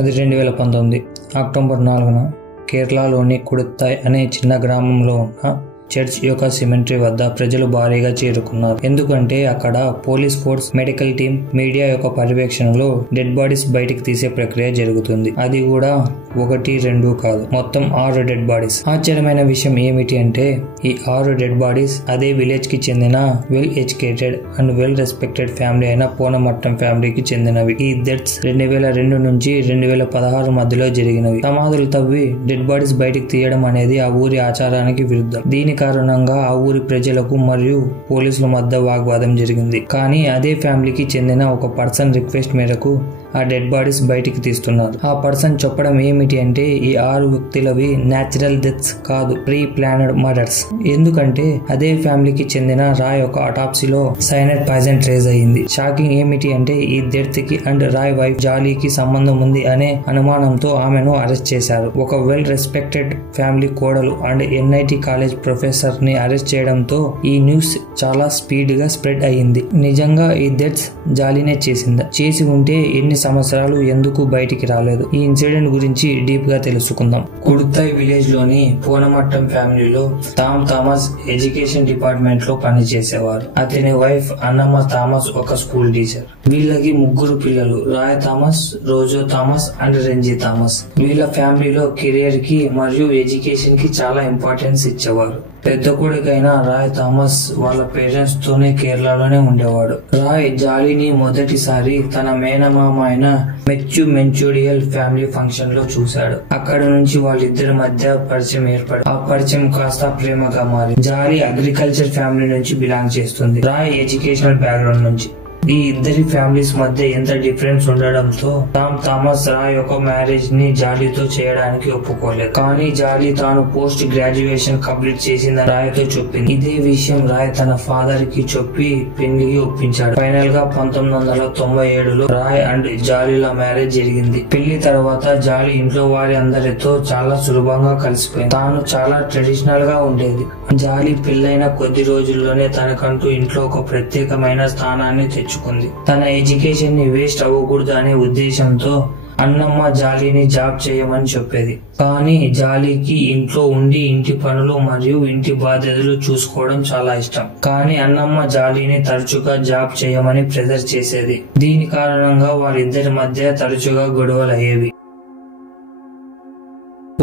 అది 2019 అక్టోబర్ 4న కేరళలోని కుడుత్తాయ్ అనే చిన్న గ్రామంలో ఉన్న చర్చ్ యొక్క సిమెంటరీ వద్ద ప్రజలు భారీగా చేరుకున్నారు. ఎందుకంటే అక్కడ police force, medical team, media యొక్క పర్యవేక్షణలో డెడ్ బాడీస్ బయటికి తీసే ప్రక్రియ జరుగుతుంది. అది కూడా 1, 2 కాదు, మొత్తం 6 డెడ్ బాడీస్. ఆశ్చర్యమైన విషయం ఏమిటి అంటే ఈ 6 డెడ్ బాడీస్ అదే విలేజ్ కి చెందిన well educated and well respected family అయిన పోనమట్టం ఫ్యామిలీకి చెందినవి. ఈ డెత్స్ 2002 నుంచి 2016 మధ్యలో జరిగినవి. సమాధులు తవ్వి డెడ్ బాడీస్ బయటికి తీయడం అనేది ఆ ఊరి ఆచారానికి విరుద్ధం. దీని కారణంగా ఆ ఊరి ప్రజలకు మరియు పోలీసుల మధ్య వాగ్వాదం జరిగింది. కానీ అదే ఫ్యామిలీకి చెందిన ఒక పర్సన్ రిక్వెస్ట్ మేరకు ఆ డెడ్ బాడీస్ బయటికి తీస్తున్నారు. ఆ పర్సన్ చెప్పడం ఏమిటి అంటే ఈ 6 వ్యక్తులవి న్యాచురల్ డెత్స్ కాదు, ప్రీ ప్లానెడ్ మర్డర్స్. ఎందుకంటే అదే ఫ్యామిలీకి చెందిన రాయ్ ఒక అటాప్సీలో సైనైడ్ పాయిజన్ ట్రేస్ అయ్యింది. షాకింగ్ ఏమిటి అంటే ఈ డెత్ కి అండ్ రాయ్ వైఫ్ జాలీకి సంబంధం ఉంది అనే అనుమానంతో ఆమెను అరెస్ట్ చేశారు. ఒక వెల్ రెస్పెక్టెడ్ ఫ్యామిలీ కోడలు అండ్ NIT కాలేజ్ ప్రొఫెసర్ ని అరెస్ట్ చేయడంతో ఈ న్యూస్ చాలా స్పీడ్ గా స్ప్రెడ్ అయ్యింది. నిజంగా ఈ డెత్స్ జాలీనే చేసిందా? చేసి ఉంటే ఎన్ని సంవత్సరాలు ఎందుకు బయటికి రాలేదు? ఈ ఇన్సిడెంట్ గురించి డీప్ గా తెలుసుకుందాం. కుడుత్తాయ్ విలేజ్ లోని పోనమట్టం ఫ్యామిలీలో థామస్ ఎడ్యుకేషన్ డిపార్ట్మెంట్ లో పనిచేసేవారు. అతని వైఫ్ అన్నమ్మ థామస్ ఒక స్కూల్ టీచర్. వీళ్ళకి 3 పిల్లలు, Roy Thomas, Rojo Thomas and Renji Thomas. వీళ్ళ ఫ్యామిలీలో కెరియర్ కి మరియు ఎడ్యుకేషన్ కి చాలా ఇంపార్టెన్స్ ఇచ్చేవారు. పెద్ద కొడుకైన రాయ్ థామస్ వాళ్ళ పేరెంట్స్ తోనే కేరళలోనే ఉండేవాడు. రాయ్ జాలీని మొదటిసారి తన మేనమామ అయిన మెచ్చు మెన్చూడియల్ ఫ్యామిలీ ఫంక్షన్ లో చూశాడు. అక్కడ నుంచి వాళ్ళిద్దరి మధ్య పరిచయం ఏర్పడి ఆ పరిచయం కాస్త ప్రేమగా మారి. జాలీ అగ్రికల్చర్ ఫ్యామిలీ నుంచి బిలాంగ్ చేస్తుంది, రాయ్ ఎడ్యుకేషనల్ బ్యాక్గ్రౌండ్ నుంచి. ఈ ఇద్దరి ఫ్యామిలీస్ మధ్య ఎంత డిఫరెన్స్ ఉండడంతో థామస్ రాయ్ యొక్క మ్యారేజ్ ని జాలీతో చేయడానికి ఒప్పుకోలేదు. కానీ జాలీ తాను పోస్ట్ గ్రాడ్యుయేషన్ కంప్లీట్ చేసిందని రాయ్ తో చెప్పింది. ఇదే విషయం రాయ్ తన ఫాదర్ కి చెప్పి పెళ్లికి ఒప్పించాడు. ఫైనల్ గా 1997లో రాయ్ అండ్ జాలీల మ్యారేజ్ జరిగింది. పెళ్లి తర్వాత జాలీ ఇంట్లో వారి అందరితో చాలా సులభంగా కలిసిపోయింది. తాను చాలా ట్రెడిషనల్ గా ఉండేది. జాలీ పెళ్లైన కొద్ది రోజుల్లోనే తనకంటూ ఇంట్లో ఒక ప్రత్యేకమైన స్థానాన్ని తెచ్చుకుంది. తన ఎడ్యుకేషన్ ని వేస్ట్ అవ్వకూడదు అనే ఉద్దేశంతో అన్నమ్మ జాలీని జాబ్ చేయమని చెప్పేది. కానీ జాలీకి ఇంట్లో ఉండి ఇంటి పనులు మరియు ఇంటి బాధ్యతలు చూసుకోవడం చాలా ఇష్టం. కానీ అన్నమ్మ జాలీని తరచుగా జాబ్ చేయమని ప్రెజర్ చేసేది. దీని కారణంగా వారిద్దరి మధ్య తరచుగా గొడవలు అయ్యేవి.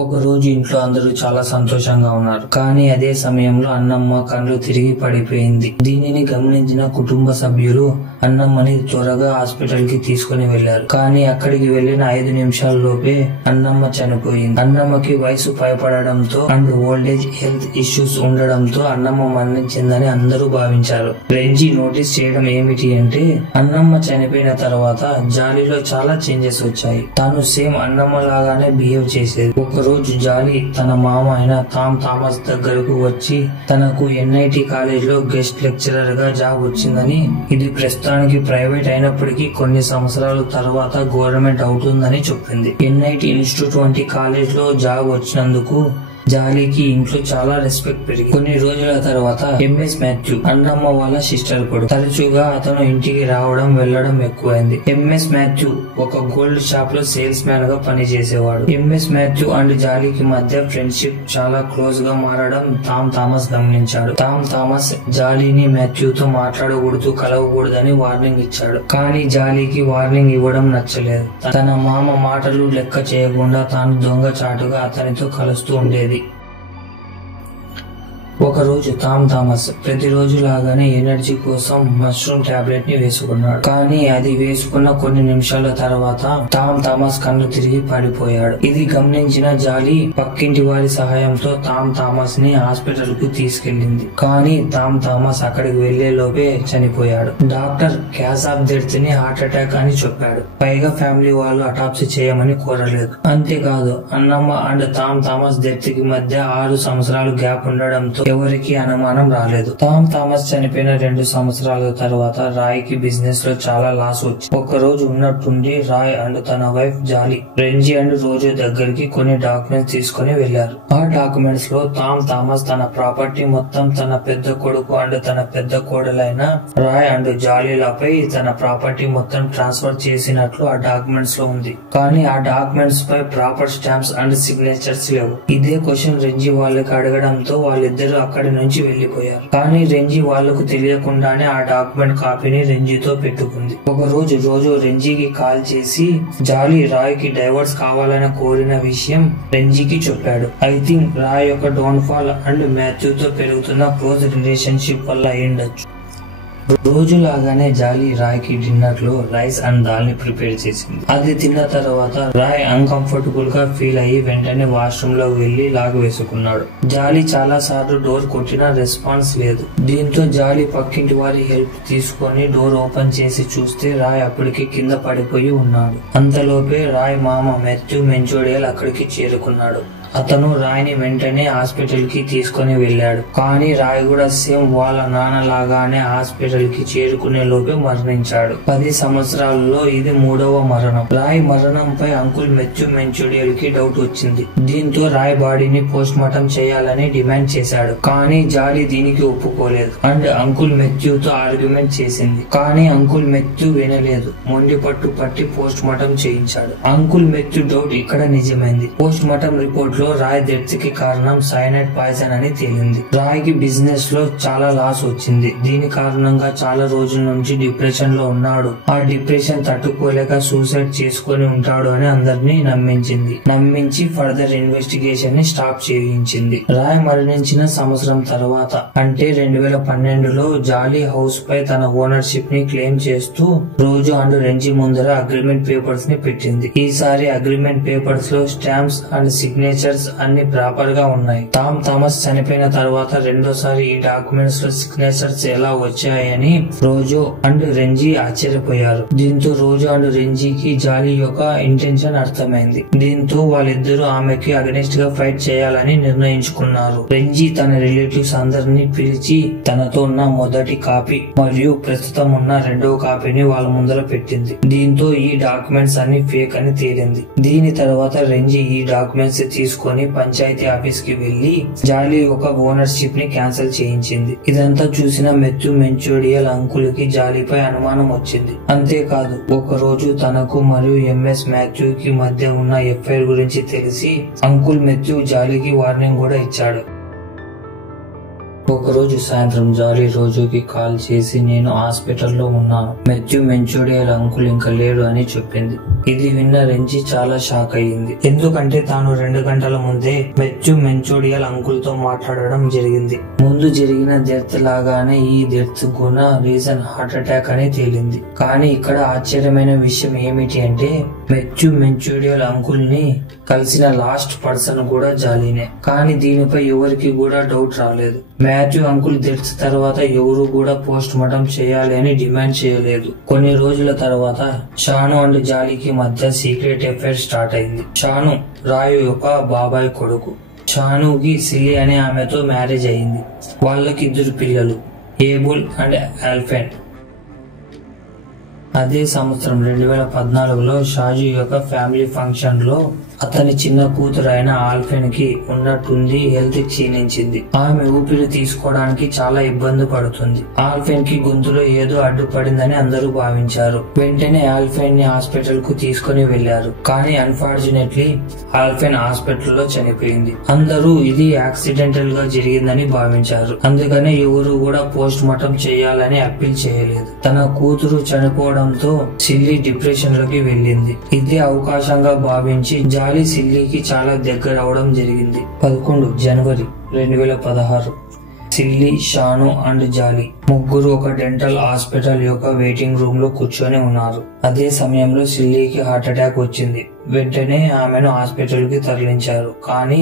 ఒక రోజు ఇంట్లో అందరూ చాలా సంతోషంగా ఉన్నారు. కానీ అదే సమయంలో అన్నమ్మ కళ్ళు తిరిగి పడిపోయింది. దీనిని గమనించిన కుటుంబ సభ్యులు అన్నమ్మని త్వరగా హాస్పిటల్ కి తీసుకుని వెళ్లారు. కానీ అక్కడికి వెళ్లిన 5 నిమిషాల లోపే అన్నమ్మ చనిపోయింది. అన్నమ్మకి వయసు పైపడడంతో అండ్ ఓల్డేజ్ హెల్త్ ఇష్యూస్ ఉండడంతో అన్నమ్మ మరణించిందని అందరూ భావించారు. రెంజీ నోటీస్ చేయడం ఏమిటి అంటే అన్నమ్మ చనిపోయిన తర్వాత జాలీలో చాలా చేంజెస్ వచ్చాయి. తాను సేమ్ అన్నమ్మ లాగానే బిహేవ్ చేసేది. ఒక రోజు జాలీ తన మామ అయిన థామస్ దగ్గరకు వచ్చి తనకు NIT కాలేజ్ లో గెస్ట్ లెక్చరర్ గా జాబ్ వచ్చిందని, ఇది ప్రస్తుతానికి ప్రైవేట్ అయినప్పటికీ కొన్ని సంవత్సరాల తర్వాత గవర్నమెంట్ అవుతుందని చెప్పింది. NIT ఇన్స్టిట్యూట్ వంటి కాలేజ్ లో జాబ్ వచ్చినందుకు జాలీకి ఇంట్లో చాలా రెస్పెక్ట్ పెరిగింది. కొన్ని రోజుల తర్వాత MS మాథ్యూ అన్నమ్మ వాళ్ళ సిస్టర్ కొడుకు. తరచుగా అతను ఇంటికి రావడం వెళ్లడం ఎక్కువైంది. MS మాథ్యూ ఒక గోల్డ్ షాప్ లో సేల్స్ మ్యాన్ గా పనిచేసేవాడు. MS మాథ్యూ అండ్ జాలీకి మధ్య ఫ్రెండ్షిప్ చాలా క్లోజ్ గా మారడం థామస్ గమనించాడు. థామస్ జాలీని మాథ్యూతో మాట్లాడకూడదు, కలవకూడదని వార్నింగ్ ఇచ్చాడు. కానీ జాలీకి వార్నింగ్ ఇవ్వడం నచ్చలేదు. తన మామ మాటలు లెక్క చేయకుండా తాను దొంగచాటుగా అతనితో కలుస్తూ ఉండేది. ఒక రోజు థామస్ ప్రతిరోజు లాగానే ఎనర్జీ కోసం మష్రూమ్ టాబ్లెట్ ని వేసుకున్నాడు. కానీ అది వేసుకున్న కొన్ని నిమిషాల తర్వాత థామస్ కళ్ళు తిరిగి పడిపోయాడు. ఇది గమనించిన జాలీ పక్కింటి వారి సహాయంతో థామస్ ని హాస్పిటల్ కు తీసుకెళ్లింది. కానీ థామస్ అక్కడికి వెళ్లే లోపే చనిపోయాడు. డాక్టర్ క్యాస్ ఆఫ్ డెత్ ని హార్ట్ అటాక్ అని చెప్పాడు. పైగా ఫ్యామిలీ వాళ్ళు అటాప్సీ చేయమని కోరలేదు. అంతేకాదు అన్నమ్మ అండ్ థామస్ డెత్ కి మధ్య 6 సంవత్సరాలు గ్యాప్ ఉండడంతో ఎవరికి అనుమానం రాలేదు. టామ్ థామస్ చనిపోయిన 2 సంవత్సరాల తర్వాత రాయ్ కి బిజినెస్ లో చాలా లాస్ వచ్చింది. ఒక రోజు ఉన్నట్టుండి రాయ్ అండ్ తన వైఫ్ జాలీ రెంజీ అండ్ రోజు దగ్గరికి కొన్ని డాక్యుమెంట్స్ తీసుకుని వెళ్లారు. ఆ డాక్యుమెంట్స్ లో టామ్ థామస్ తన ప్రాపర్టీ మొత్తం తన పెద్ద కొడుకు అండ్ తన పెద్ద కోడలైన రాయ్ అండ్ జాలీలపై తన ప్రాపర్టీ మొత్తం ట్రాన్స్ఫర్ చేసినట్లు ఆ డాక్యుమెంట్స్ లో ఉంది. కానీ ఆ డాక్యుమెంట్స్ పై ప్రాపర్ స్టాంప్స్ అండ్ సిగ్నేచర్స్ లేవు. ఇదే క్వశ్చన్ రెంజీ వాళ్ళకి అడగడంతో వాళ్ళిద్దరూ అక్కడి నుంచి వెళ్లిపోయారు. కానీ రెంజీ వాళ్లకు తెలియకుండానే ఆ డాక్యుమెంట్ కాపీని రెంజీతో పెట్టుకుంది. ఒక రోజు రెంజీకి కాల్ చేసి జాలీ రాయ్ కి డైవర్స్ కావాలని కోరిన విషయం రెంజీకి చెప్పాడు. ఐ థింక్ రాయ్ యొక్క డౌన్ ఫాల్ అండ్ మాథ్యూతో పెరుగుతున్న క్లోజ్ రిలేషన్షిప్ వల్ల అయ్యుండొచ్చు. రోజులాగానే జాలీ రాయ్ కి డిన్నర్ లో రైస్ అండ్ దాల్ ని ప్రిపేర్ చేసింది. అది తిన్న తర్వాత రాయ్ అన్కంఫర్టబుల్ గా ఫీల్ అయ్యి వెంటనే వాష్రూమ్ లో వెళ్లి లాగు వేసుకున్నాడు. జాలీ చాలా సార్లు డోర్ కొట్టినా రెస్పాన్స్ లేదు. దీంతో జాలీ పక్కింటి వారి హెల్ప్ తీసుకొని డోర్ ఓపెన్ చేసి చూస్తే రాయ్ అప్పటికి కింద పడిపోయి ఉన్నాడు. అంతలోపే రాయ్ మామ మాథ్యూ మెంచోడియల్ అక్కడికి చేరుకున్నాడు. అతను రాయ్ ని వెంటనే హాస్పిటల్ కి తీసుకుని వెళ్లాడు. కానీ రాయ్ కూడా సేమ్ వాళ్ళ నాన్న లాగానే హాస్పిటల్ కి చేరుకునే లోపే మరణించాడు. 10 సంవత్సరాలలో ఇది 3వ మరణం. రాయ్ మరణంపై అంకుల్ మాథ్యూ మెంచోడియల్ కి డౌట్ వచ్చింది. దీంతో రాయ్ బాడీని పోస్ట్ మార్టం చేయాలని డిమాండ్ చేశాడు. కానీ జాలీ దీనికి ఒప్పుకోలేదు అండ్ అంకుల్ మాథ్యూతో ఆర్గ్యుమెంట్ చేసింది. కానీ అంకుల్ మాథ్యూ వినలేదు. మొండి పట్టి పోస్ట్ మార్టం చేయించాడు. అంకుల్ మాథ్యూ డౌట్ ఇక్కడ నిజమైంది. పోస్ట్ మార్టం రిపోర్ట్ లో రాయ్ డెత్ కి కారణం సైనైడ్ పాయిజన్ అని తేలింది. రాయ్ కి బిజినెస్ లో చాలా లాస్ వచ్చింది. దీని కారణంగా చాలా రోజుల నుంచి డిప్రెషన్ లో ఉన్నాడు. ఆ డిప్రెషన్ తట్టుకోలేక సూసైడ్ చేసుకుని ఉంటాడు అని అందరినీ నమ్మించి ఫర్దర్ ఇన్వెస్టిగేషన్ ని స్టాప్ చేయించింది. రాయ్ మరణించిన సంవత్సరం తర్వాత అంటే 2012లో జాలీ హౌస్ పై తన ఓనర్షిప్ ని క్లెయిమ్ చేస్తూ రోజు అండ్ రెంజీ ముందర అగ్రిమెంట్ పేపర్స్ ని పెట్టింది. ఈసారి అగ్రిమెంట్ పేపర్స్ లో స్టాంప్స్ అండ్ సిగ్నేచర్స్ అన్ని ప్రాపర్ గా ఉన్నాయి. టామ్ థామస్ చనిపోయిన తర్వాత రెండోసారి ఈ డాక్యుమెంట్స్ లో సిగ్నేచర్స్ ఎలా వచ్చాయని రోజు అండ్ రెంజీ ఆశ్చర్యపోయారు. దీంతో రోజు అండ్ రెంజీకి జాలీ యొక్క ఇంటెన్షన్ అర్థమైంది. దీంతో వాళ్ళిద్దరూ ఆమెకి అగెనిస్ట్ గా ఫైట్ చేయాలని నిర్ణయించుకున్నారు. రెంజీ తన రిలేటివ్స్ అందరినీ పిలిచి తనతో ఉన్న మొదటి కాపీ మరియు ప్రస్తుతం ఉన్న 2వ కాపీని వాళ్ళ ముందర పెట్టింది. దీంతో ఈ డాక్యుమెంట్స్ అన్ని ఫేక్ అని తేలింది. దీని తర్వాత రెంజీ ఈ డాక్యుమెంట్స్ తీసుకొని పంచాయతీ ఆఫీస్ కి వెళ్లి జాలీ ఒక ఓనర్షిప్ ని క్యాన్సిల్ చేయించింది. ఇదంతా చూసిన మాథ్యూ మెంచోడియల్ అంకుల్ కి జాలీపై అనుమానం వచ్చింది. అంతేకాదు ఒక రోజు తనకు మరియు ఎంఎస్ మాథ్యూ కి మధ్య ఉన్న ఎఫ్ఐఆర్ గురించి తెలిసి అంకుల్ మాథ్యూ జాలీకి వార్నింగ్ కూడా ఇచ్చాడు. ఒకరోజు సాయంత్రం జాలీ రోజుకి కాల్ చేసి నేను హాస్పిటల్లో ఉన్నాను, మాథ్యూ మెంచోడియల్ అంకుల్ ఇంకా లేడు అని చెప్పింది. ఇది విన్న రెంజీ చాలా షాక్ అయ్యింది. ఎందుకంటే తాను 2 గంటల ముందే మాథ్యూ మెంచోడియల్ అంకుల్ తో మాట్లాడడం జరిగింది. ముందు జరిగిన డెత్ లాగానే ఈ డెత్ గుణ రీజన్ హార్ట్ అటాక్ అని తేలింది. కానీ ఇక్కడ ఆశ్చర్యమైన విషయం ఏమిటి అంటే మాథ్యూ మెంచోడియల్ అంకుల్ ని కలిసిన లాస్ట్ పర్సన్ కూడా జాలీనే. కానీ దీనిపై ఎవరికి కూడా డౌట్ రాలేదు. మాథ్యూ అంకుల్ డెత్ తర్వాత ఎవరు కూడా పోస్ట్ మార్టం చేయాలి అని డిమాండ్ చేయలేదు. కొన్ని రోజుల తర్వాత షాను అండ్ జాలీకి మధ్య సీక్రెట్ అఫైర్ స్టార్ట్ అయింది. షాను రాయు యొక్క బాబాయ్ కొడుకు. షానుకి సిలి అనే ఆమెతో మ్యారేజ్ అయింది. వాళ్ళకి 2 పిల్లలు, ఏబుల్ అండ్ ఆల్ఫెన్. అదే సంవత్సరం 2014లో షాజు యొక్క ఫ్యామిలీ ఫంక్షన్ లో అతని చిన్న కూతురు అయిన ఆల్ఫెన్ కి ఉన్నట్టుండి హెల్త్ క్షీణించింది. ఆమె ఊపిరి తీసుకోవడానికి చాలా ఇబ్బంది పడుతుంది. ఆల్ఫెన్ కి గొంతులో ఏదో అడ్డుపడిందని అందరూ భావించారు. వెంటనే ఆల్ఫెన్ ని హాస్పిటల్ కు తీసుకుని వెళ్లారు. కానీ అన్ఫార్చునేట్లీ ఆల్ఫెన్ హాస్పిటల్లో చనిపోయింది. అందరూ ఇది యాక్సిడెంటల్ గా జరిగిందని భావించారు. అందుకనే ఎవరు కూడా పోస్ట్ మార్టం చేయాలని అప్పీల్ చేయలేదు. తన కూతురు చనిపోవడంతో సిల్లీ డిప్రెషన్ లోకి వెళ్ళింది. ఇదే అవకాశంగా భావించి జాలీ సిల్లీకి చాలా దగ్గర అవడం జరిగింది. 11 జనవరి 2016 సిల్లీ, షాను అండ్ జాలీ ముగ్గురు ఒక డెంటల్ హాస్పిటల్ యొక్క వెయిటింగ్ రూమ్ లో కూర్చొని ఉన్నారు. అదే సమయంలో సిల్లీకి హార్ట్ అటాక్ వచ్చింది. వెంటనే ఆమెను హాస్పిటల్ కి తరలించారు. కానీ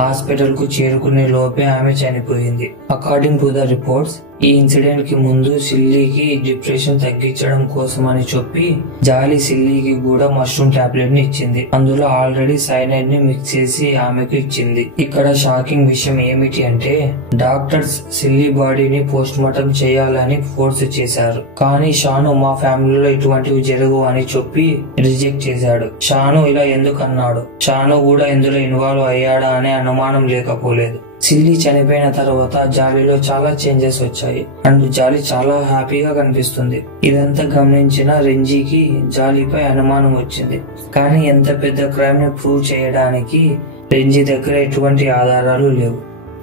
హాస్పిటల్ కు చేరుకునే లోపే ఆమె చనిపోయింది. అకార్డింగ్ టు ద రిపోర్ట్స్, ఈ ఇన్సిడెంట్ కి ముందు సిల్లీకి డిప్రెషన్ తగ్గించడం కోసం అని చెప్పి జాలీ సిల్లీకి కూడా మష్రూమ్ టాబ్లెట్ ని ఇచ్చింది. అందులో ఆల్రెడీ సైనైడ్ ని మిక్స్ చేసి ఆమెకు ఇచ్చింది. ఇక్కడ షాకింగ్ విషయం ఏమిటి అంటే, డాక్టర్స్ సిల్లీ బాడీని పోస్ట్ మార్టం చేయాలని ఫోర్స్ చేశారు. కానీ షాను మా ఫ్యామిలీలో ఇటువంటివి జరగవు అని చెప్పి రిజెక్ట్ చేశాడు. షాను ఇలా ఎందుకు అన్నాడు? షాను కూడా ఇందులో ఇన్వాల్వ్ అయ్యాడా అనే అనుమానం లేకపోలేదు. సిల్లీ చనిపోయిన తర్వాత జాలీలో చాలా చేంజెస్ వచ్చాయి అండ్ జాలీ చాలా హ్యాపీగా కనిపిస్తుంది. ఇదంతా గమనించిన రెంజీకి జాలీపై అనుమానం వచ్చింది. కానీ ఎంత పెద్ద క్రైమ్ ని ప్రూవ్ చేయడానికి రెంజీ దగ్గర ఎటువంటి ఆధారాలు లేవు.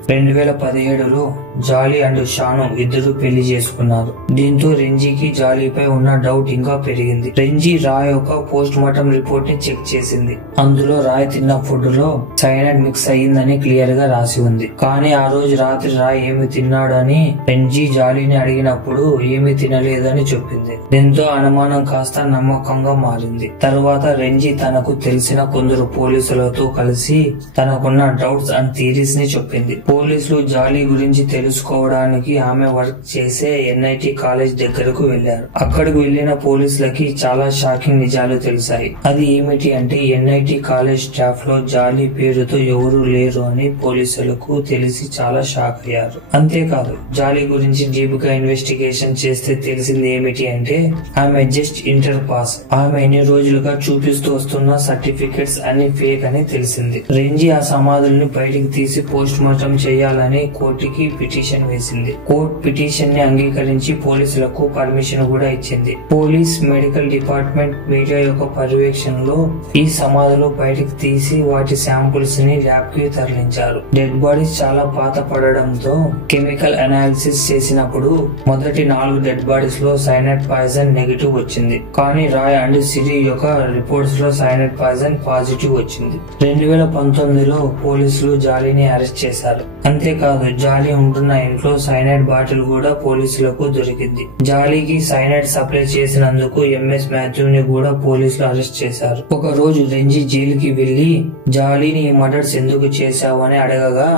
2017లో జాలీ అండ్ షాను ఇద్దరు పెళ్లి చేసుకున్నారు. దీంతో రెంజీకి జాలీపై ఉన్న డౌట్ ఇంకా పెరిగింది. రెంజీ రాయ్ యొక్క పోస్ట్ మార్టం రిపోర్ట్ ని చెక్ చేసింది. అందులో రాయ్ తిన్న ఫుడ్ లో సైనైడ్ మిక్స్ అయ్యిందని క్లియర్ గా రాసి ఉంది. కానీ ఆ రోజు రాత్రి రాయ్ ఏమి తిన్నాడు అని రెంజీ జాలీని అడిగినప్పుడు ఏమీ తినలేదని చెప్పింది. దీంతో అనుమానం కాస్త నమ్మకంగా మారింది. తరువాత రెంజీ తనకు తెలిసిన కొందరు పోలీసులతో కలిసి తనకున్న డౌట్స్ అండ్ థియరీస్ ని చెప్పింది. పోలీసులు జాలీ గురించి తెలుసుకోవడానికి ఆమె వర్క్ చేసే ఎన్ఐటి కాలేజ్ దగ్గరకు వెళ్లారు. అక్కడికి వెళ్లిన పోలీసులకి చాలా షాకింగ్ నిజాలు తెలిసాయి. అది ఏమిటి అంటే, ఎన్ఐటి కాలేజ్ స్టాఫ్ లో జాలీ పేరుతో ఎవరూ లేరు అని పోలీసులకు తెలిసి చాలా షాక్ అయ్యారు. అంతేకాదు, జాలీ గురించి డీప్ గా ఇన్వెస్టిగేషన్ చేస్తే తెలిసింది ఏమిటి అంటే, ఆమె జస్ట్ ఇంటర్ పాస్. ఆమె ఎన్ని రోజులుగా చూపిస్తూ వస్తున్న సర్టిఫికెట్స్ అన్ని ఫేక్ అని తెలిసింది. రెంజీ ఆ సమాధుల్ని బయటికి తీసి పోస్ట్ మార్టం చేయాలని కోర్టుకి పిటిషన్ వేసింది. కోర్టు పిటిషన్ ని అంగీకరించి పోలీసులకు పర్మిషన్ కూడా ఇచ్చింది. పోలీస్ మెడికల్ డిపార్ట్మెంట్ మీడియా యొక్క పర్యవేక్షణలో ఈ సమాధులు బయటకు తీసి వాటి శాంపుల్స్ ని ల్యాబ్ కి తరలించారు. డెడ్ బాడీస్ చాలా పాత పడడంతో కెమికల్ అనాలిసిస్ చేసినప్పుడు మొదటి 4 డెడ్ బాడీస్ లో సైనైడ్ పాయిజన్ నెగిటివ్ వచ్చింది. కానీ రాయ్ అండ్ సిరి యొక్క రిపోర్ట్స్ లో సైనైడ్ పాయిజన్ పాజిటివ్ వచ్చింది. 2019లో పోలీసులు జాలీని అరెస్ట్ చేశారు. అంతేకాదు, జాలీ ఉంటున్న ఇంట్లో సైనైడ్ బాటిల్ కూడా పోలీసులకు దొరికింది. జాలీకి సైనైడ్ సప్లై చేసినందుకు ఎంఎస్ మాథ్యూ ని కూడా పోలీసులు అరెస్ట్ చేశారు. ఒక రోజు రెంజీ జైలుకి వెళ్లి జాలీని ఈ మర్డర్స్ ఎందుకు చేశావు అని అడగగా,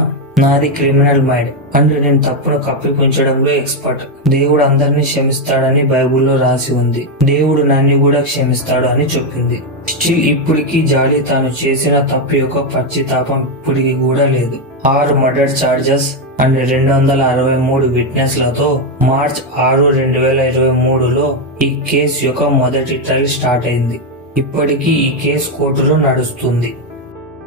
నాది క్రిమినల్ మైండ్ అండ్ నేను తప్పును కప్పిపుంచడంలో ఎక్స్పర్ట్. దేవుడు అందరినీ క్షమిస్తాడని బైబుల్లో రాసి ఉంది. దేవుడు నన్ను కూడా క్షమిస్తాడు అని చెప్పింది. స్టిల్ ఇప్పటికీ జాలీ తాను చేసిన తప్పు యొక్క పశ్చాత్తాపం ఇప్పటికీ కూడా లేదు. 6 మర్డర్ చార్జెస్ అండ్ 263 విట్నెస్ లతో మార్చ్ 6, 2023లో ఈ కేసు యొక్క మొదటి ట్రయల్ స్టార్ట్ అయింది. ఇప్పటికీ ఈ కేసు కోర్టులో నడుస్తుంది.